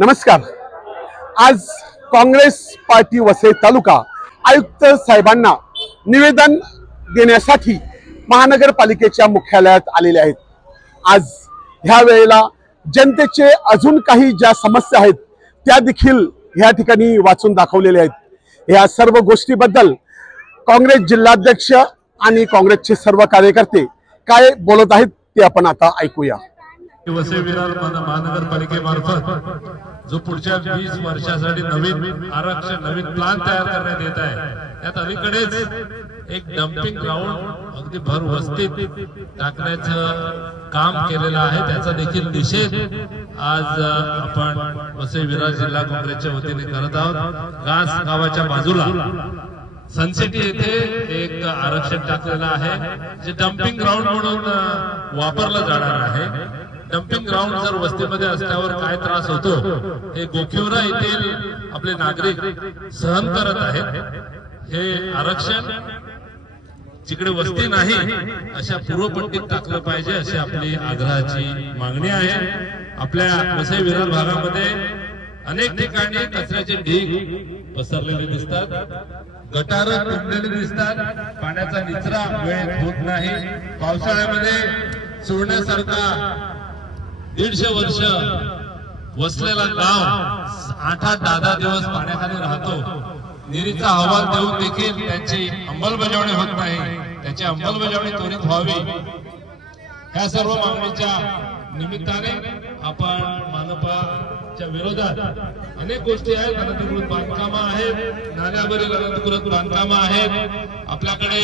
नमस्कार। आज काँग्रेस पार्टी वसई तालुका आयुक्त साहेबांना निवेदन देण्यासाठी महानगरपालिकेच्या मुख्यालयात आलेले आहेत। आज ह्या वेळेला जनतेचे अजून काही ज्या समस्या आहेत त्या देखील ह्या ठिकाणी वाचून दाखवलेल्या आहेत। या सर्व गोष्टीबद्दल काँग्रेस जिल्हाध्यक्ष आणि काँग्रेसचे सर्व कार्यकर्ते काय बोलत आहेत ते आपण आता ऐकूया। वसई विरार महानगरपालिकेमार्फत जो पुढच्या 20 वर्षासाठी नवीन आरक्षण नवीन प्लान तयार करण्यात येत आहे, त्यात अलीकडेच एक डम्पिंग ग्राउंड अगदी भर वस्तीत टाकण्याचं काम केलेलं आहे। त्याचा देखील निषेध आज आपण वसई विरार जिल्हा काँग्रेसच्या वतीने करत आहोत। गास गावाच्या बाजूला सनसिटी येथे एक आरक्षण टाकलेलं आहे, जे डम्पिंग ग्राउंड म्हणून वापरलं जाणार आहे। डम्पिंग ग्राउंड जर वस्तीमध्ये असल्यावर काय त्रास होतो हे गोखिवरा येथील आपले नागरिक सहन करत आहेत। हे आरक्षण जिकडे वस्ती नाही अशा पूर्वपट्टीत टाकलं पाहिजे अशी आपली आग्रहाची मागणी आहे। आपल्या वसई विरार भागामध्ये अनेक ठिकाणी कचऱ्याचे ढीग पसरलेले दिसतात, गटारं तुंबलेली दिसतात, पाण्याचा निचरा वेळेत होत नाही। पावसाळ्यामध्ये सोडण्यासारखा 150 वर्ष वसलेला गाव 8-10 दिवस पाण्याखाली राहतो। निरीचा अहवाल देऊन देखील त्याची अंमलबजावणी होत नाही। त्याची अंमलबजावणी त्वरित व्हावी। ह्या सर्व मागणीच्या निमित्ताने आपण मनपाच्या विरोधात अनेक गोष्टी आहेत। अनधिकृत बांधकामं आहेत, नाल्यावरील अनधिकृत बांधकामं आहेत। आपल्याकडे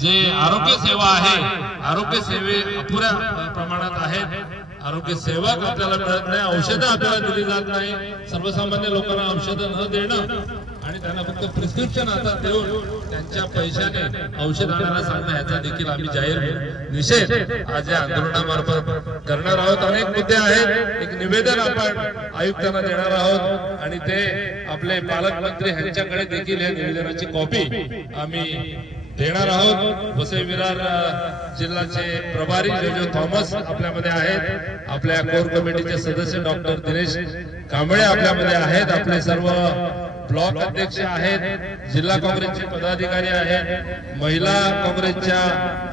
जे आरोग्य सेवा आहे, आरोग्य सेवे अपुऱ्या प्रमाणात आहेत। आरोग्य सेवक आपल्याला मिळत नाही, औषधं आपल्याला दिली जात नाही। सर्वसामान्य लोकांना औषधं न देणं आणि त्यांना फक्त प्रिस्क्रिप्शन आता देऊन त्यांच्या पैशाने औषध आणायला सांगणं, याचा देखील आम्ही जाहीर निषेध आज या आंदोलनामार्फत करणार आहोत। अनेक मुद्दे आहेत। एक निवेदन आपण आयुक्तांना देणार आहोत आणि ते आपले पालकमंत्री यांच्याकडे देखील या निवेदनाची कॉपी आम्ही देणार आहोत। वसई विरार जिल्ह्याचे प्रभारी जो थॉमस आपल्यामध्ये आहेत, आपल्या कोर कमिटीचे सदस्य डॉक्टर दिनेश कांबळे आपल्यामध्ये आहेत, आपले सर्व ब्लॉक अध्यक्ष आहेत, जिल्हा काँग्रेसचे पदाधिकारी आहेत, महिला काँग्रेसच्या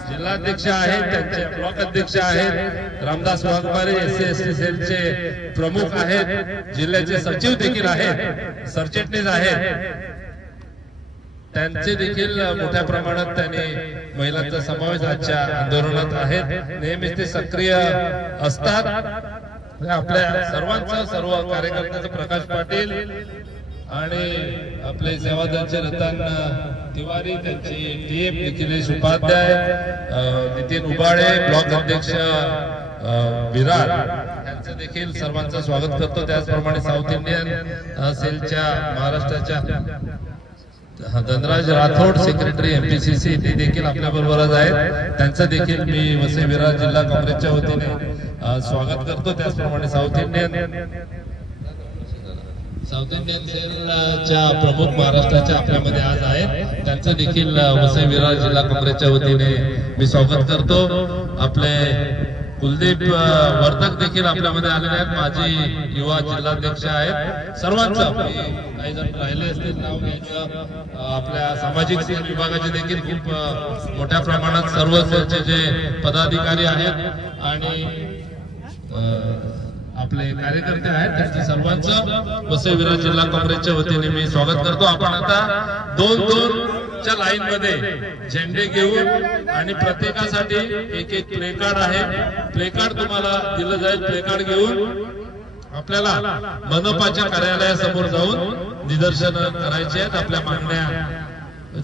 जिल्हाध्यक्ष आहेत, त्यांचे ब्लॉक अध्यक्ष आहेत, रामदास वाघमारे SC/ST सेलचे प्रमुख आहेत, जिल्ह्याचे सचिव देखील आहेत, सरचिटणीस आहेत। त्यांचे देखील मोठ्या प्रमाणात त्यांनी महिलांचा समावेश आजच्या आंदोलनात आहे। नेहमीच ते सक्रिय असतात। आपल्या सर्वांचा सर्व कार्यकर्त्यांचं प्रकाश पाटील आणि आपले सेवादलचे रतन तिवारी, त्यांची टीएम निखिलेश उपाध्याय, नितीन उबाळे ब्लॉक अध्यक्ष विरार, यांचं देखील सर्वांचं स्वागत करतो। त्याचप्रमाणे साऊथ इंडियन सेलच्या महाराष्ट्राच्या धनराज राठोड सेक्रेटरी MPCC ते देखील आपल्या बरोबरच आहेत। त्यांचं देखील मी वसई विरार जिल्हा काँग्रेसच्या वतीने स्वागत करतो। त्याचप्रमाणे साऊथ इंडियन सेलच्या प्रमुख महाराष्ट्राच्या आपल्यामध्ये आज आहेत, त्यांचं देखील वसई विरार जिल्हा काँग्रेसच्या वतीने मी स्वागत करतो। आपले कुलदीप वर्धक देखील आपल्यामध्ये आलेले आहेत, माजी युवा जिल्हाध्यक्ष आहेत। सर्वांचं काही जण राहिले असतील नाव घ्यायचं। आपल्या सामाजिक सेवा विभागाचे देखील खूप मोठ्या प्रमाणात सर्व सेलचे जे पदाधिकारी आहेत आणि आपले कार्यकर्ते आहेत, त्यांचं सर्वांचं वसई विरार जिल्हा काँग्रेसच्या वतीने मी स्वागत करतो। आपण आता 2-2च्या लाईन मध्ये झेंडे घेऊन आणि प्रत्येकासाठी एक प्ले कार्ड आहे, प्ले कार्ड तुम्हाला दिलं जाईल। प्ले कार्ड घेऊन आपल्याला मनपाच्या कार्यालयासमोर जाऊन निदर्शन करायचे आहेत, आपल्या मागण्या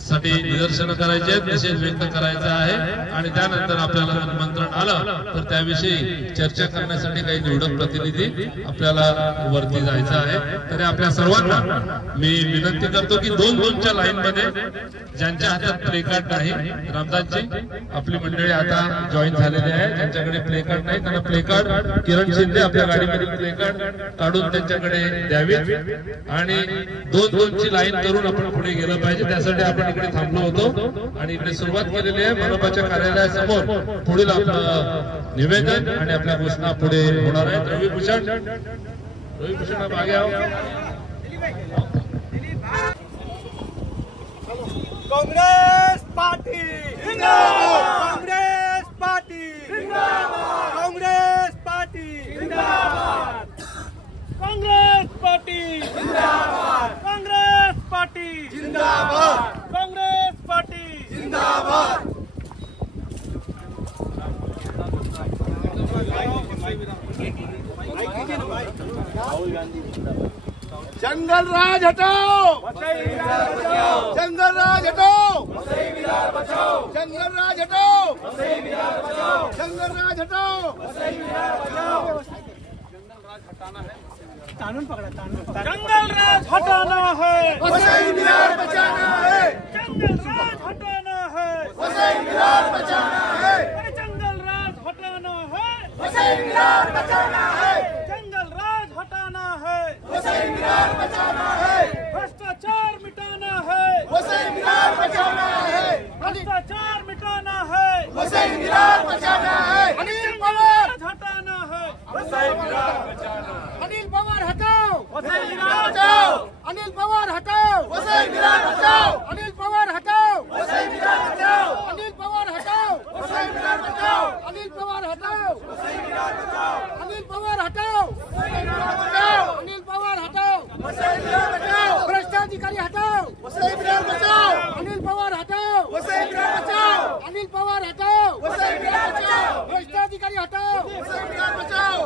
साठी निदर्शन करायचे आहेत, निषेध व्यक्त करायचा आहे आणि त्यानंतर आपल्याला निमंत्रण आलं तर त्याविषयी चर्चा करण्यासाठी काही निवडक प्रतिनिधी आपल्याला वरती जायचं आहे। तरी आपल्या सर्वांना मी विनंती करतो की 2-2च्या लाईन मध्ये ज्यांच्या हातात प्ले कार्ड नाही, रामदासजी आपली मंडळी आता जॉईन झालेली आहे, ज्यांच्याकडे प्ले कार्ड नाही त्यांना प्ले कार्ड किरण शिंदे आपल्या गाडीमध्ये प्ले कार्ड काढून त्यांच्याकडे द्यावेत आणि 2-2ची लाईन करून आपण पुढे गेलं पाहिजे। त्यासाठी आपण इकडे थांबलो होतो आणि इकडे सुरुवात केलेली आहे। मनपाच्या कार्यालयासमोर पुढील आपलं निवेदन आणि आपल्या घोषणा पुढे होणार आहेत। रविभूषण रोहित भूषण आप आगे आओ। कांग्रेस पार्टी जिंदाबाद, कांग्रेस पार्टी जिंदाबाद, कांग्रेस पार्टी जिंदाबाद, कांग्रेस पार्टी जिंदाबाद, कांग्रेस पार्टी जिंदाबाद, कांग्रेस पार्टी जिंदाबाद। जंगल राज हटाओ, जंगल राज हटाओ, जंगल राज हटाओ, जंगल राज हटाओ। जंगल राज हटाना है, वसई विरार बचाना है, जंगल राज हटाना है, वसई विरार बचाना है, जंगल राज हटाना है, वसई विरार बचाना है, जंगल राज हटाना है, वसई विरार बचाना है, भ्रष्टाचार मिटाना है, वसई विरार बचाना है, भ्रष्टाचार मिटाना है, वसई विरार बचाना है। अनिल पवार हटाना है, वसई विरार बचाना, अनिल पवार हटाओ, वसई विरार हटाओ, अनिल पवार हटाओ, वसई विरार हटाओ, अनिल पवार हटाओ, वसई विरार हटाओ, अनिल पवार हटाओ, वसई विरार हटाओ, अनिल पवार हटाओ, वसई विरार हटाओ, अनिल पवार हटाओ, वसई विरार हटाओ, अनिल पवार हटाओ, वसई विरार हटाओ, भ्रष्टाधिकारी हटाओ, वसई विरार बचाओ, अनिल पवार हटाओ, वसई विरार बचाओ, अनिल पवार हटाओ, वसई विरार बचाओ, भ्रष्टाधिकारी हटाओ, वसई विरार बचाओ।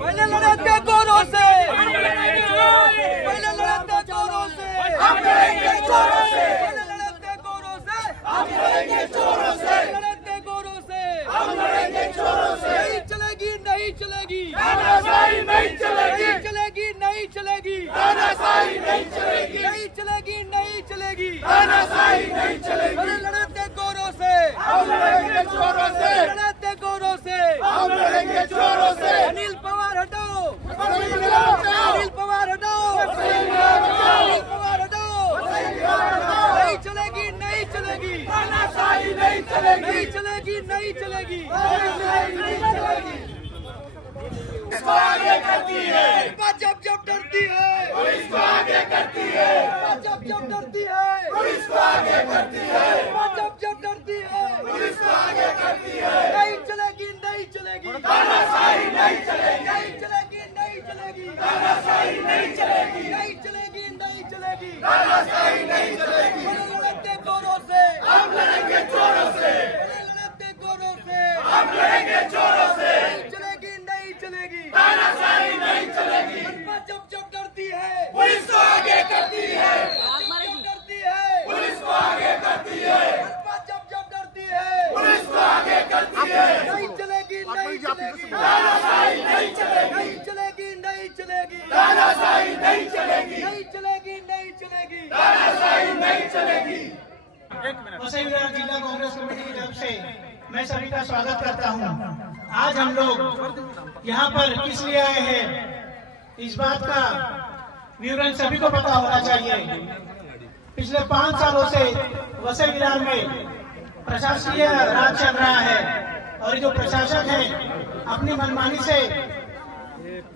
पहले लड़ते जोरों से, पहले लड़ते जोरों से, हम लड़ेंगे जोरों से, पहले लड़ते जोरों से, हम लड़ेंगे जोरों से, लड़ते जोरों से, हम लड़ेंगे जोरों से। नहीं चलेगी, नहीं चलेगी, तानाशाही नहीं चलेगी, नहीं चलेगी, नहीं चलेगी, तानाशाही नहीं चलेगी, नहीं चलेगी, नहीं चलेगी, तानाशाही नहीं चलेगी। पहले लड़ते जोरों से, हम लड़ेंगे जोरों से, लड़ते जोरों से, हम लड़ेंगे जोरों से। अनिल पवार हटाओ, वसई विरार बचाओ, अनिल पवार हटाओ, वसई विरार बचाओ, अनिल पवार हटाओ, वसई विरार बचाओ। नहीं चलेगी, नहीं चलेगी, तानाशाही नहीं चलेगी, नहीं चलेगी, नहीं चलेगी, तानाशाही नहीं चलेगी। इसको आगे करती है, जब जब डरती है, पुलिस को आगे करती है, जब जब डरती है, पुलिस को आगे करती है, जब जब डरती है, पुलिस को आगे करती है। नहीं चलेगी, नहीं चलेगी, तानाशाही नहीं चलेगी, नहीं चलेगी, नहीं चलेगी, तानाशाही नहीं चलेगी, नहीं चलेगी, नहीं चलेगी, तानाशाही नहीं चलेगी। लड़ते जोरों से, हम लड़ेंगे जोरों से, लड़ते जोरों से, हम लड़ेंगे जोरों से, नहीं चलेगी, नहीं चलेगी, तानाशाही नहीं चलेगी। जब जब डरती है, पुलिस को आगे करती है, जब डरती है, पुलिस को आगे करती है, जब जब डरती है, पुलिस को आगे करती है। नहीं चलेगी, नहीं चलेगी, तानाशाही नहीं चलेगी, नहीं चलेगी, नहीं चलेगी, तानाशाही नहीं चलेगी, नहीं चलेगी, नहीं चलेगी, तानाशाही नहीं चलेगी। वसई विरार जिला कांग्रेस कमेटी की तरफ से मैं सभी का स्वागत करता हूं। आज हम लोग यहाँ पर किस लिए आए हैं, इस बात का विवरण सभी को पता होना चाहिए। पिछले 5 सालों से वसई विरार में प्रशासकीय राज चल रहा है और ये जो प्रशासक है अपनी मनमानी से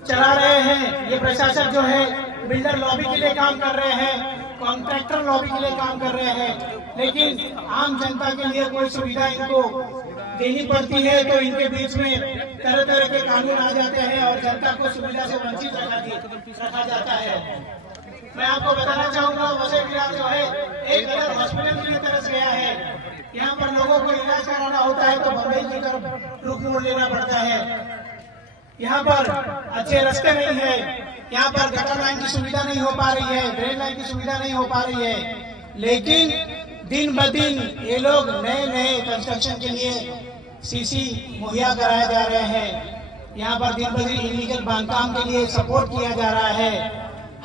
चला रहे हैं। ये प्रशासक जो है बिल्डर लॉबी के लिए काम कर रहे हैं, कॉन्ट्रैक्टर लॉबी के लिए काम कर रहे हैं, लेकिन आम जनता के लिए कोई सुविधा इनको देनी पड़ती है तो इनके बीच में तरह तरह के कानून आ जाते हैं और जनता को सुविधा से वंचित रखा जाता है। मैं आपको बताना चाहूंगा वसई विरार जो है एक अलग हॉस्पिटल की तरफ गया है। यहाँ पर लोगों को इलाज कराना होता है तो बम्बई की तरफ रुख मोड़ लेना पड़ता है। यहाँ पर अच्छे रास्ते नहीं है, यहाँ पर गटर लाइन की सुविधा नहीं हो पा रही है, ड्रेन लाइन की सुविधा नहीं हो पा रही है। लेकिन दिन ब दिन ये लोग नए नए कंस्ट्रक्शन के लिए सीसी मुहैया कराए जा रहे हैं। यहाँ पर दिन ब दिन इलीगल बांधकाम के लिए सपोर्ट किया जा रहा है।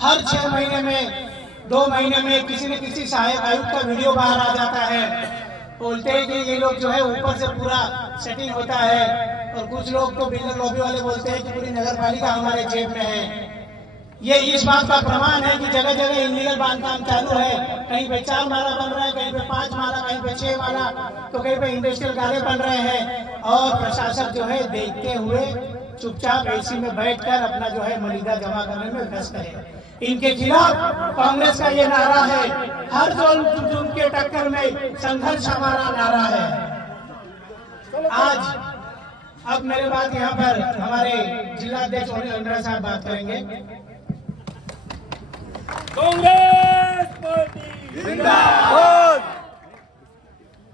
हर 6 महीने में 2 महीने में किसी न किसी सहायक आयुक्त का वीडियो बाहर आ जाता है, बोलते हैं कि ये लोग जो है ऊपर से पूरा सेटिंग होता है और कुछ लोग तो बिल्डर लॉबी वाले बोलते हैं कि पूरी नगर पालिका हमारे जेब में है। ये इस बात का प्रमाण है कि जगह जगह इलीगल बांधकाम चालू है। कहीं पे 4 माला बन रहा है, कहीं पे 5 माला, कहीं पे 6 माला, तो कहीं पे इंडस्ट्रियल गाले बन रहे हैं और प्रशासक जो है देखते हुए चुपचाप एसी में बैठकर अपना जो है मलिदा जमा करने में व्यस्त है। इनके खिलाफ कांग्रेस का ये नारा है, हर जुल्म के टक्कर में संघर्ष हमारा नारा है। आज अब मेरे बाद यहाँ पर हमारे जिला अध्यक्ष इंदिरा साहब बात करेंगे। कांग्रेस पार्टी जिंदाबाद।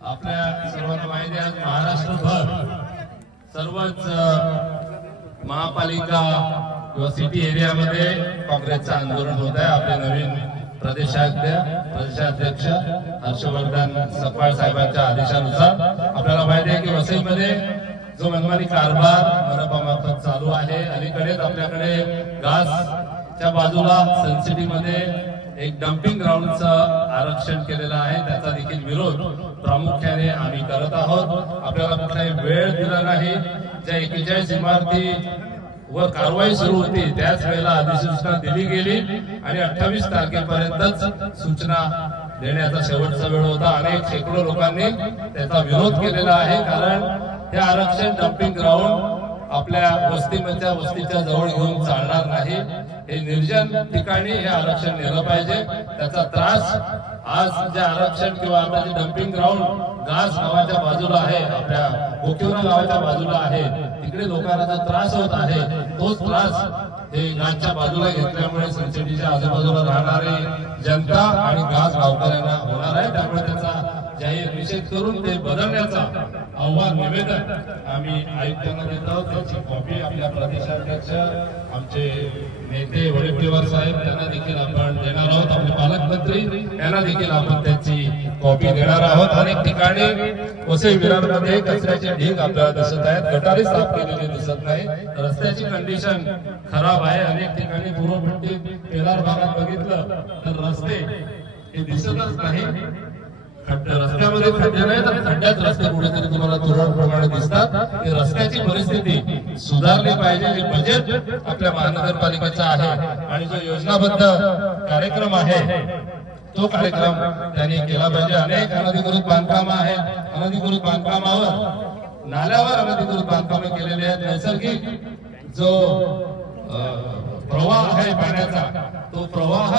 आपल्या सर्वांना माहिती आहे, महाराष्ट्रभर सर्वच महापालिका किंवा सिटी एरियामध्ये काँग्रेसचं आंदोलन होत आहे। आपले नवीन प्रदेशाध्यक्ष हर्षवर्धन सपकाळ साहेबांच्या आदेशानुसार आपल्याला माहिती आहे की वसईमध्ये जो मनमानी कारभार मनपामार्फत चालू आहे, अलीकडेच आपल्याकडे घासच्या बाजूला सनसिटीमध्ये एक डम्पिंग ग्राउंडचं आरक्षण केलेलं आहे, त्याचा देखील विरोध प्रामुख्याने आम्ही करत आहोत। आपल्याला कुठलाही वेळ दिला नाही। ज्या 41 इमारती वर कारवाई सुरू होती त्याच वेळेला अधिसूचना दिली गेली आणि 28 तारखेपर्यंतच सूचना देण्याचा शेवटचा वेळ होता। अनेक शेकडो लोकांनी त्याचा विरोध केलेला आहे, कारण हे आरक्षण डम्पिंग ग्राउंड आपल्या वस्तीच्या जवळ घेऊन चालणार नाही। हे निर्जन ठिकाणी हे आरक्षण नेलं पाहिजे। त्याचा त्रास आज जे आरक्षण किंवा आता जे डम्पिंग ग्राउंड घास गावाच्या बाजूला आहे, आपल्या गोकिवरा गावाच्या बाजूला आहे, तिकडे लोकांना जो त्रास होत आहे तोच त्रास हे घासच्या बाजूला घेतल्यामुळे सनसिटीच्या आजूबाजूला राहणारी जनता आणि घास गावकऱ्यांना होणार आहे। त्यामुळे त्याचा जाहीर निषेध करून ते बदलण्याचा आव्हान निवेदन आम्ही आयुक्तांना देतो। त्याची कॉपी आपल्या प्रदेशाध्यक्ष आमचे नेते वडेट्टीवार साहेब यांना देखील आपण देणार आहोत। आपले पालकमंत्री यांना देखील आपण त्याची कॉपी देणार आहोत। अनेक ठिकाणी वसई विरारमध्ये कचऱ्याचे ढीग आपल्याला दिसत आहेत, गटारे साफ केलेले दिसत नाही, रस्त्याची कंडिशन खराब आहे। अनेक ठिकाणी पूर्वपट्टी पेलार भागात बघितलं तर रस्ते हे दिसतच नाही। रस्त्यामध्ये खड्डे नाही तर खड्ड्यात रस्ते कुठेतरी तुम्हाला तुरळक प्रमाणे दिसतात। ही रस्त्याची परिस्थिती सुधारली पाहिजे। हे बजेट आपल्या महानगरपालिकेचं आहे आणि जो योजनाबद्ध कार्यक्रम आहे तो कार्यक्रम त्यांनी केला पाहिजे। अनेक अनधिकृत बांधकाम आहेत, अनधिकृत बांधकामावर नाल्यावर अनधिकृत बांधकामे केलेली आहेत। नैसर्गिक जो प्रवाह आहे पाण्याचा तो प्रवाह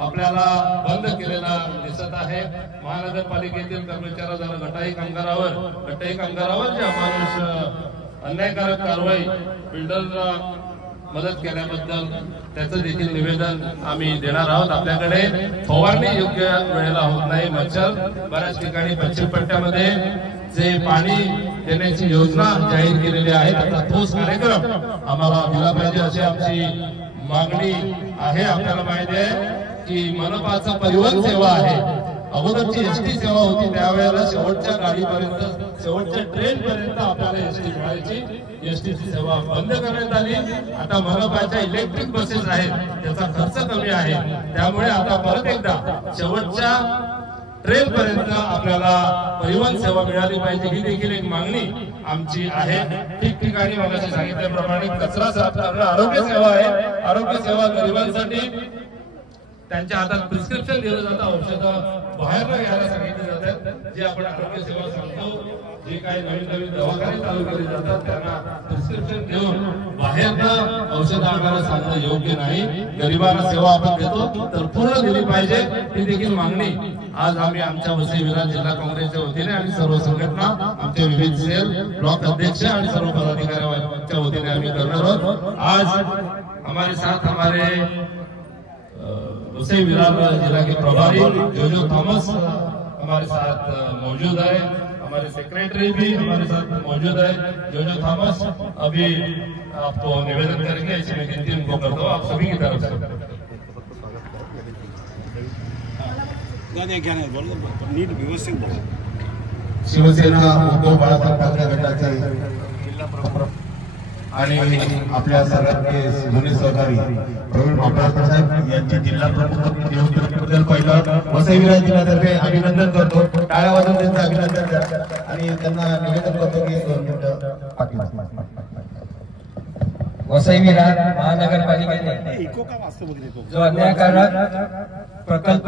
आपल्याला बंद केलेला दिसत आहे। महानगरपालिकेतील कर्मचाऱ्याला गटाई कामगारावर जे अमानुष अन्यायकारक कारवाई बिल्डरला मदत केल्याबद्दल त्याचं देखील निवेदन आम्ही देणार आहोत। आपल्याकडे फवारणी योग्य वेळेला होत नाही। मच्छर बऱ्याच ठिकाणी पश्चिम पट्ट्यामध्ये जे पाणी देण्याची योजना जाहीर केलेली आहे त्याचा ठोस कार्यक्रम आम्हाला दिला पाहिजे अशी आमची मागणी आहे। आपल्याला माहिती आहे की मनपाचा परिवहन सेवा आहे, अगोदरची एसटी सेवा होती त्यावेळेला शेवटच्या गाडीपर्यंत शेवटच्या ट्रेन पर्यंत आपल्याला एसटी मिळायची। एसटीची सेवा बंद करण्यात आली। आता मनपाच्या इलेक्ट्रिक बसेस आहेत, त्याचा खर्च कमी आहे, त्यामुळे आता परत एकदा शेवटच्या ट्रेन पर्यंत आपल्याला परिवहन सेवा मिळाली पाहिजे ही देखील एक मागणी आमची आहे। ठिकठिकाणी मला सांगितल्याप्रमाणे कचरा साफ करणं आरोग्य सेवा आहे। आरोग्य सेवा गरिबांसाठी त्यांच्या हातात प्रिस्क्रिप्शन दिलं जातं, औषधं बाहेर घ्यायला सांगितले जातात। जे आपण आरोग्य सेवा सांगतो, जे काही नवीन दवाखाने चालू केले जातात त्यांना प्रिस्क्रिप्शन देऊन बाहेरनं औषधं आणायला सांगणं योग्य नाही। गरिबांना सेवा आपण देतो तर पूर्ण दिली पाहिजे ही देखील मागणी आज आम्ही आमच्या वसई विरार जिल्हा काँग्रेसच्या वतीने आणि सर्व संघटना आमचे विविध सेल ब्लॉक अध्यक्ष आणि सर्व पदाधिकाऱ्यांच्या वतीने आम्ही करणार आहोत। आज हमारे साथ हमारे वसई विरार जिला के प्रभारी जोजो थॉमस हमारे साथ मौजूद है, हमारे सेक्रेटरी भी हमारे साथ मौजूद है। जोजो थॉमस अभी आपको निवेदन करेंगे, ऐसी मैं विनती उनको करता हूँ आप सभी की तरफ से। शिवसेना उद्धव बाळासाहेब ठाकरे गटाचे आणि आपल्या सर्वांचे जुने सहकारी प्रवीण मापळकर साहेब यांची जिल्हा प्रमुख नियुक्तीबद्दल पहिलं वसई विरार जिल्ह्यातर्फे अभिनंदन करतो। टाळ्या वाजवून त्यांचं अभिनंदन करा आणि त्यांना निवेदन करतो की 2 मिनिटं पाठीमागे। वसई विरार महानगरपालिकेने जो अन्यायकारक प्रकल्प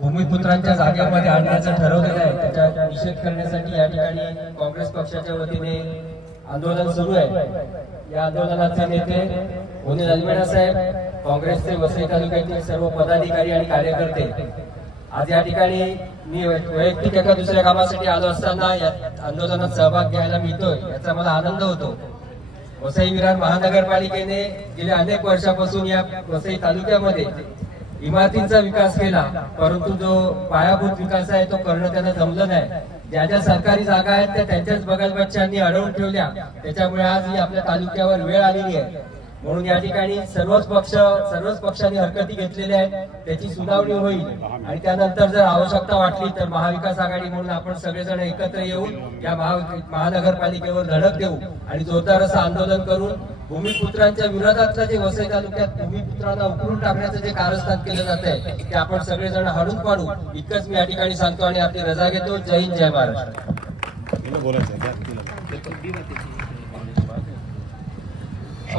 भूमिपुत्रांच्या जागेमध्ये आणण्याचं ठरवलेलं आहे त्याचा निषेध करण्यासाठी या ठिकाणी काँग्रेस पक्षाच्या वतीने आंदोलन सुरू आहे। या आंदोलनाचे नेते अनिल अल्मेडा साहेब, काँग्रेसचे वसई तालुक्यातील सर्व पदाधिकारी आणि कार्यकर्ते, आज या ठिकाणी मी वैयक्तिक एका दुसऱ्या कामासाठी आलो असताना या आंदोलनात सहभाग घ्यायला मिळतोय याचा मला आनंद होतो। वसई विरार महानगरपालिकेने गेल्या अनेक वर्षापासून या वसई तालुक्यामध्ये इमारतींचा विकास केला, परंतु जो पायाभूत विकास आहे तो करणं त्यांना जमलं नाही। ज्या ज्या सरकारी जागा आहेत त्या त्यांच्याच बगलबच्च्यांनी अडवून ठेवल्या, त्याच्यामुळे आज ही आपल्या तालुक्यावर वेळ आलेली आहे। म्हणून या ठिकाणी सर्वच पक्षांनी हरकती घेतलेल्या आहेत, त्याची सुनावणी होईल आणि त्यानंतर जर आवश्यकता वाटली तर महाविकास आघाडी म्हणून आपण सगळेजण एकत्र येऊन या महानगरपालिकेवर धडक देऊ आणि जोरदार असं आंदोलन करून भूमिपुत्रांच्या विरोधातलं जे वसई तालुक्यात भूमिपुत्रांना उकळून टाकण्याचं जे कारस्थान केलं जात आहे ते आपण सगळेजण हाडून पाडू, इतकंच मी या ठिकाणी सांगतो आणि आपली रजा घेतो। जय हिंद, जय महाराष्ट्र।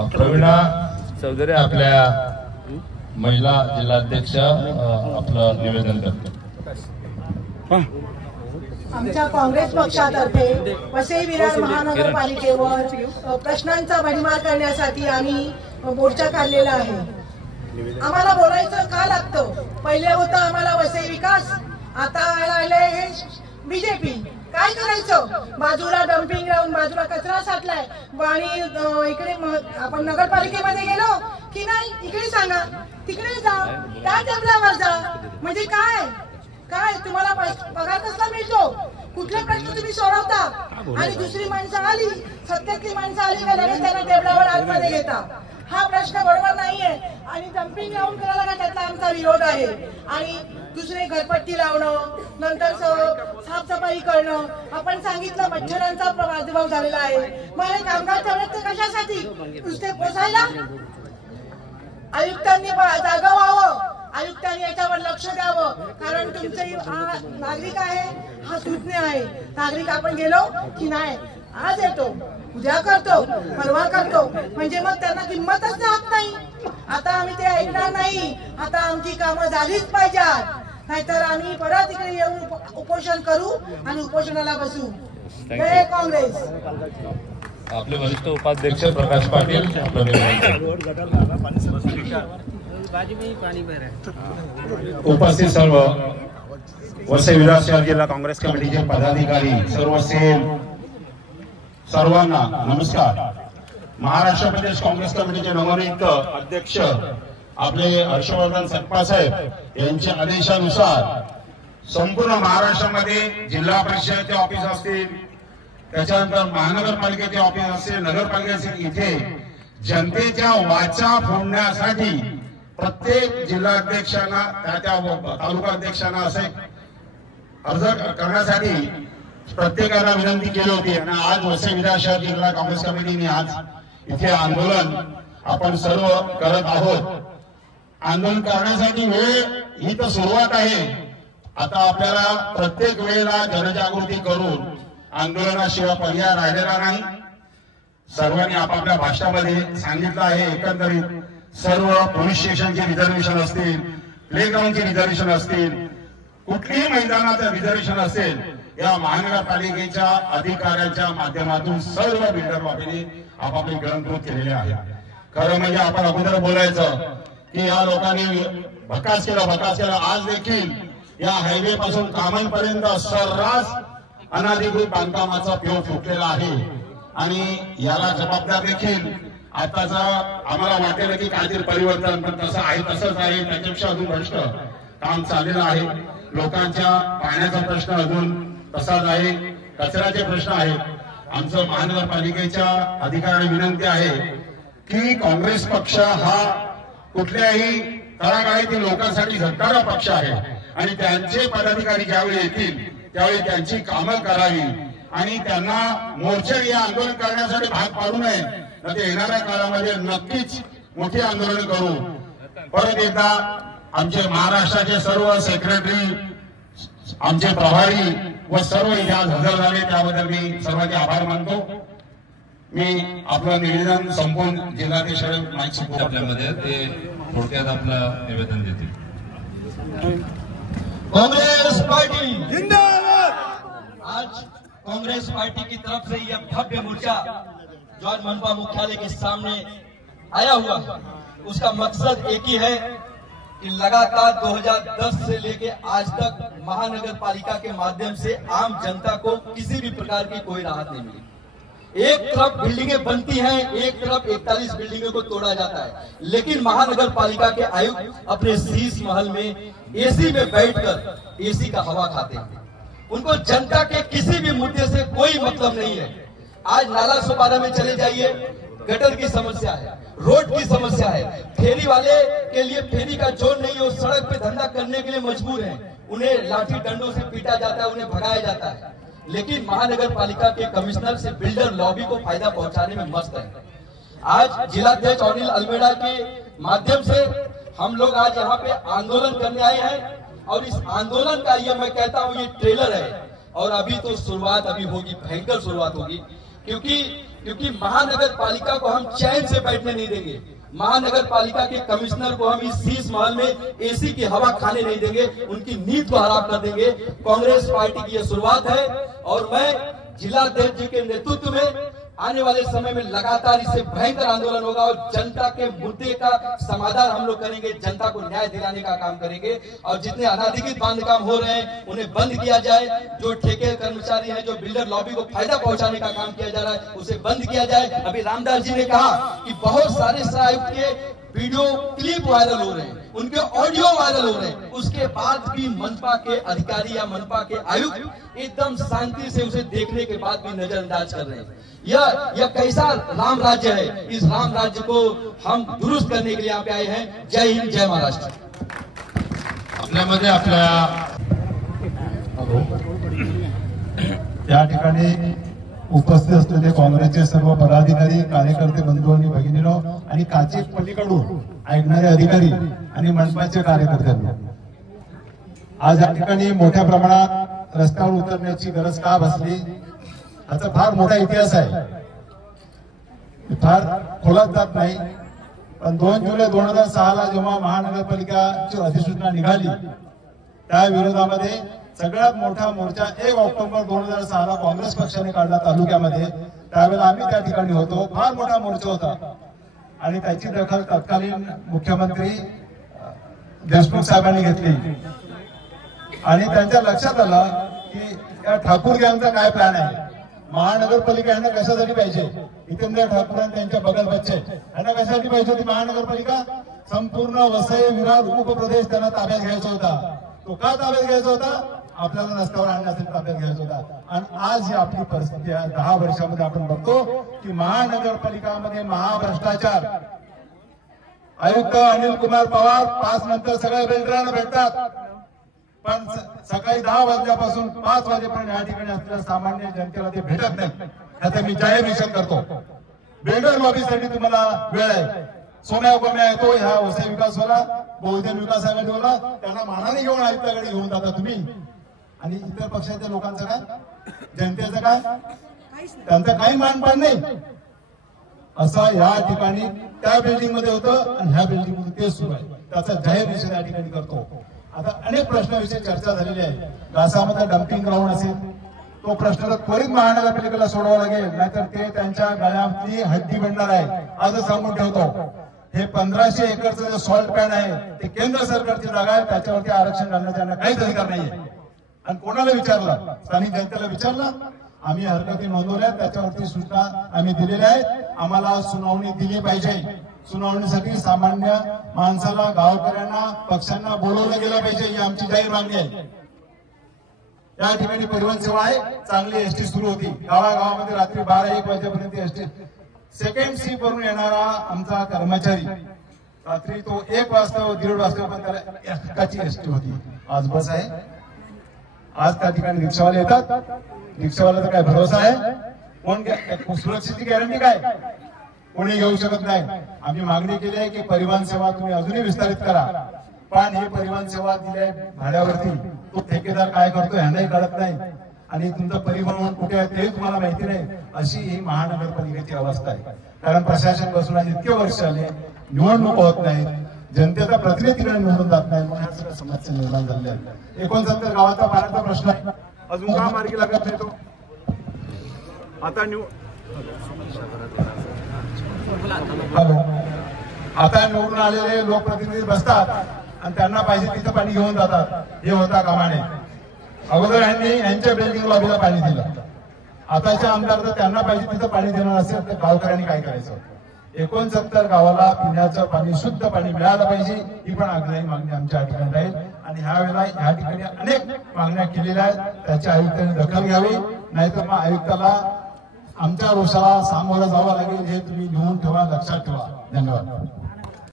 प्रवीणा चौधरी आपल्या महिला जिल्हाध्यक्ष आपलं निवेदन करतात। आमच्या काँग्रेस पक्षातर्फे वसई विरार महानगरपालिकेवर प्रश्नांचा भडीमार करण्यासाठी आम्ही मोर्चा काढलेला आहे। आम्हाला बोलायचं का लागतं? पहिले होतं आम्हाला वसई विकास, आता आले हे बीजेपी। काय करायचं? बाजूला डम्पिंग ग्राउंड, बाजूला कचरा साठलाय आणि इकडे आपण नगरपालिकेमध्ये गेलो की नाही, इकडे सांगा, तिकडे जा, त्या टेबलावर जा, म्हणजे काय काय तुम्हाला पगार कसला मिळतो? कुठले प्रश्न तुम्ही सोडवता? आणि दुसरी माणसं आली, सत्तेतली माणसं आली का लगेच त्यांना टेबलावर आतमध्ये घेता? हा प्रश्न बरोबर नाहीये आणि डम्पिंग ग्राउंड करायला का त्यातला आमचा विरोध आहे। आणि दुसरे घरपट्टी लावणं, नंतर साफसफाई करणं, आपण सांगितलं मच्छरांचा प्रादुर्भाव झालेला आहे, मग हे कामगार ठेवण्यात कशासाठी? नुसते पोसायला? आयुक्तांनी जागा व्हावं, आयुक्तांनी याच्यावर लक्ष द्यावं, कारण तुमचे नागरिक आहे, हा सुज्ञ आहे नागरिक। आपण गेलो की नाही, आज येतो, उद्या करतो, परवा करतो, म्हणजे मग त्यांना किंमतच राहत नाही। आता आम्ही ते ऐकणार नाही, आता आमची कामं झालीच पाहिजेत, नाहीतर आम्ही परत इकडे येऊन उपोषण करू आणि उपोषणाला बसू। जय काँग्रेस। आपले वरिष्ठ उपाध्यक्ष प्रकाश पाटील उपस्थित सर्व वसई विरार शहर जिल्हा काँग्रेस कमिटीचे पदाधिकारी, सर्व सेम, सर्वांना नमस्कार। महाराष्ट्र प्रदेश काँग्रेस कमिटीचे नवनियुक्त अध्यक्ष आपले हर्षवर्धन सपकाळ साहेब यांच्या आदेशानुसार संपूर्ण महाराष्ट्रामध्ये जिल्हा परिषदेचे ऑफिस असतील, त्याच्यानंतर महानगरपालिकेचे ऑफिस असतील, नगरपालिका असतील, इथे जनतेच्या वाचा फोडण्यासाठी प्रत्येक जिल्हाध्यक्षांना त्या तालुका अध्यक्षांना असे अर्ज करण्यासाठी प्रत्येकाला विनंती केली होती आणि आज वसई विरार शहर जिल्हा काँग्रेस कमिटीने आज इथे आंदोलन आपण सर्व करत आहोत। आंदोलन करण्यासाठी वेळ ही तर सुरुवात आहे, आता आपल्याला प्रत्येक वेळेला जनजागृती करून आंदोलनाशिवाय पर्याय राहिलेला नाही। सर्वांनी आपापल्या भाषणामध्ये सांगितलं आहे, एकंदरीत सर्व पोलीस स्टेशनचे रिझर्वेशन असतील, प्लेग्राऊंडचे रिझर्वेशन असतील, कुठल्याही मैदानाचं रिझर्वेशन असेल, या महानगरपालिकेच्या अधिकाऱ्यांच्या माध्यमातून सर्व बिल्डर बाबीने आपापले गिळंकृत केलेले आहे। खरं म्हणजे आपण अगोदर बोलायचं की या लोकांनी भकास केला, आज देखील या हायवे पासून कामांपर्यंत सर्रास अनाधिकृत बांधकामाचा पेव फुटलेला आहे आणि याला जबाबदार देखील आताचा आम्हाला वाटेल की काहीतरी परिवर्तन, पण तसं आहे तसंच आहे, त्याच्यापेक्षा अजून भ्रष्ट काम चाललेलं आहे। लोकांच्या पाण्याचा प्रश्न अजून तसाच आहे, कचऱ्याचे प्रश्न आहेत। आमचं महानगरपालिकेच्या अधिकाऱ्यांना विनंती आहे की काँग्रेस पक्ष हा कुठल्याही तळागाळातील लोकांसाठी झटणारा पक्ष आहे आणि त्यांचे पदाधिकारी ज्यावेळी येतील त्यावेळी त्यांची कामं करावी आणि त्यांना मोर्चे या आंदोलन करण्यासाठी भाग पाडू नये, तर ते येणाऱ्या काळामध्ये नक्कीच मोठी आंदोलन करू। परत एकदा आमचे महाराष्ट्राचे सर्व सेक्रेटरी, आमचे प्रभारी व सर्व इथे आज हजर झाले त्याबद्दल मी सर्वांचे आभार मानतो। मी आपलं निवेदन संपूर्ण जिल्हाध्यक्ष आपल्यामध्ये ते थोडक्यात आपलं निवेदन देतील। कांग्रेस पार्टी जिंदाबाद। आज कांग्रेस पार्टी की तरफ से यह भव्य मोर्चा जो आज मनपा मुख्यालय के सामने आया हुआ है, उसका मकसद एक ही है कि लगातार 2010 से लेके आज तक महानगर पालिका के माध्यम से आम जनता को किसी भी प्रकार की कोई राहत नहीं मिली। एक तरफ बिल्डिंगें बनती हैं, एक तरफ 41 बिल्डिंगों को तोड़ा जाता है, लेकिन महानगर पालिका के आयुक्त अपने शीश महल में एसी में बैठकर एसी का हवा खाते हैं। उनको जनता के किसी भी मुद्दे से कोई मतलब नहीं है। आज नाला सुपारा में चले जाइए, गटर की समस्या है, रोड की समस्या है, फेरी वाले के लिए फेरी का जोर नहीं है, वो सड़क पे धंधा करने के लिए मजबूर हैं, उन्हें लाठी डंडों से पीटा जाता है, उन्हें भगाया जाता है। लेकिन महानगर पालिका के कमिश्नर से बिल्डर लॉबी को फायदा पहुंचाने में मस्त है। आज जिलाध्यक्ष अनिल अल्मेड़ा के माध्यम से हम लोग आज यहाँ पे आंदोलन करने आए हैं और इस आंदोलन का ये मैं कहता हूँ ये ट्रेलर है और अभी तो शुरुआत अभी होगी, भयंकर शुरुआत होगी, क्योंकि महानगर पालिका को हम चैन से बैठने नहीं देंगे। महानगर पालिका के कमिश्नर को हम इस शीश महल में एसी की हवा खाने नहीं देंगे, उनकी नींद को हराम कर देंगे। कांग्रेस पार्टी की यह शुरुआत है और मैं जिलाध्यक्ष जी के नेतृत्व में आने वाले समय में लगातार इससे भयंकर आंदोलन होगा और जनता के मुद्दे का समाधान हम लोग करेंगे, जनता को न्याय दिलाने का काम करेंगे। और जितने अनाधिकृत बांध काम हो रहे हैं उन्हें बंद किया जाए, जो ठेके कर्मचारी हैं, जो बिल्डर लॉबी को फायदा पहुंचाने का काम किया जा रहा है उसे बंद किया जाए। अभी रामदास जी ने कहा कि बहुत सारे आयुक्त के वीडियो क्लिप वायरल हो रहे हैं, उनके ऑडियो वायरल हो रहे हैं, उसके बाद भी मनपा के अधिकारी या मनपा के आयुक्त एकदम शांति से उसे देखने के बाद भी नजरअंदाज कर रहे हैं। यह कैसा राम राज्य है? इस राम राज्य को हम दुरुस्त करने के लिए यहाँ पे आए हैं। जय हिंद, जय महाराष्ट्र। आपल्यामध्ये आपल्या या ठिकाणी उपस्थित असलेले काँग्रेसचे सर्व पदाधिकारी, कार्यकर्ते, बंधू आणि भगिनींनो आणि काची पलीकडून ऐकणारे अधिकारी आणि मनपाचे कार्यकर्त्यांनो, आज या ठिकाणी मोठ्या प्रमाणात रस्त्यावर उतरण्याची गरज का भासली याचा फार मोठा इतिहास आहे, फार खोलात जात नाही। पण 2 जुलै 2006 जेव्हा महानगरपालिकाची अधिसूचना निघाली त्या विरोधामध्ये सगळ्यात मोठा मोर्चा 1 ऑक्टोबर 2006 काँग्रेस पक्षाने काढला तालुक्यामध्ये। त्यावेळेला आम्ही त्या ठिकाणी होतो, फार मोठा मोर्चा होता आणि त्याची दखल तत्कालीन मुख्यमंत्री देशमुख साहेबांनी घेतली आणि त्यांच्या लक्षात आलं की या ठाकूर गँगचा काय प्लॅन आहे, महानगरपालिका यांना कशासाठी पाहिजे, जितेंद्र ठाकूर आणि त्यांच्या बगल बच्चे यांना कशासाठी पाहिजे होती महानगरपालिका, संपूर्ण वसई विरार उपप्रदेश त्यांना ताब्यात घ्यायचा होता। तो का ताब्यात घ्यायचा होता? आपल्याला रस्त्यावर आणण्यासाठी ताब्यात घ्यायचा होता। आणि आज ही आपली परिस्थिती आहे। 10 वर्षामध्ये आपण बघतो की महानगरपालिकामध्ये महाभ्रष्टाचार, आयुक्त अनिल कुमार पवार 5 नंतर सगळ्या बिल्डरांना भेटतात, पण सकाळी 10 वाजल्यापासून 5 वाजेपर्यंत या ठिकाणी असलेल्या सामान्य जनतेला ते भेटत नाही। याचा मी जाहीर निषेध करतो। बिल्डर लॉबीसाठी तुम्हाला वेळ आहे, सोन्या गोम्या येतो ह्या वसई विकासवाला, बहुजन विकास आघाडीवाला, त्यांना मानाने घेऊन आयुक्ताकडे घेऊन जाता तुम्ही, आणि इतर पक्षाच्या लोकांचं काय, जनतेचं काय, त्यांचं काही मानपान नाही। असं या ठिकाणी त्या बिल्डिंग मध्ये होतं आणि ह्या बिल्डिंग मध्ये ते सुरू आहे, त्याचा जाहीर निषेध या ठिकाणी करतो। आता अनेक प्रश्नाविषयी चर्चा झालेली आहे। घासामध्ये डम्पिंग ग्राउंड असेल, तो प्रश्न त्वरित महानगरपालिकेला सोडवावा लागेल, नाहीतर ते त्यांच्या गळ्यातली हड्डी बनणार आहे। आजच सांगून ठेवतो, हे 1500 एकरचं जे सॉल्ट पॅन आहे ते केंद्र सरकारची जागा आहे, त्याच्यावरती आरक्षण घालण्याचा त्यांना काहीच अधिकार नाहीये। आणि कोणाला विचारलं? स्थानिक जनतेला विचारलं, आम्ही हरकती नोंदवल्या, त्याच्यावरती सूचना आम्ही दिलेल्या आहेत। आम्हाला सुनावणी दिली पाहिजे, सुनावणीसाठी सामान्य माणसाला, गावकऱ्यांना, पक्षांना बोलवलं गेलं पाहिजे, ही आमची जाहीर मागणी आहे। या ठिकाणी परिवहन सेवा आहे, चांगली एसटी सुरू होती, गावागावामध्ये रात्री 12-1 वाजेपर्यंत एसटी सेकंड सीट वरून येणारा आमचा कर्मचारी रात्री तो 1 वाजता 1:30 वाजता पण त्याला एकाची एसटी होती। आज बस आहे, आज त्या ठिकाणी रिक्षावाले येतात, रिक्षावाल्याचा काय भरोसा आहे? कोण सुरक्षेची गॅरंटी काय? कोणी घेऊ शकत नाही। आम्ही मागणी केली आहे की परिवहन सेवा तुम्ही अजूनही विस्तारित करा, पण ही परिवहन सेवा दिली भाड्यावरती, तो ठेकेदार काय करतो ह्यांनाही कळत नाही आणि तुमचं परिवहन कुठे आहे ते तुम्हाला माहिती नाही। अशी ही महानगरपालिकेची अवस्था आहे। कारण प्रशासन बसून इतके वर्ष आले, निवडणूक होत नाही, जनतेचा प्रतिनिधी निवडून जात नाही, म्हणून सगळ्या समस्या निर्माण झाल्या आहेत। 69 गावाचा पाण्याचा प्रश्न आहे, अजून का मार्गी लागत नाही तो? आता हॅलो, आता निवडून आलेले लोकप्रतिनिधी बसतात आणि त्यांना पाहिजे तिथं पाणी घेऊन जातात, हे होता कामा नये. अगोदर यांच्या बिल्डिंग लॉबीला पाणी दिलं, आताच्या आमदार तर त्यांना पाहिजे तिथं पाणी देणार असेल तर गावकऱ्यांनी काय करायचं. 69 गावाला पिण्याचं पाणी, शुद्ध पाणी मिळालं पाहिजे, ही पण आग्रही मागणी आमच्या ठिकाणी राहील. आणि ह्या वेळेला या ठिकाणी अनेक मागण्या केलेल्या आहेत, त्याच्या आयुक्तांनी दखल घ्यावी, नाहीतर मग आयुक्ताला आमच्या रोषाला सामोरं जावं लागेल. हे तुम्ही लिहून ठेवा, लक्षात ठेवा. धन्यवाद.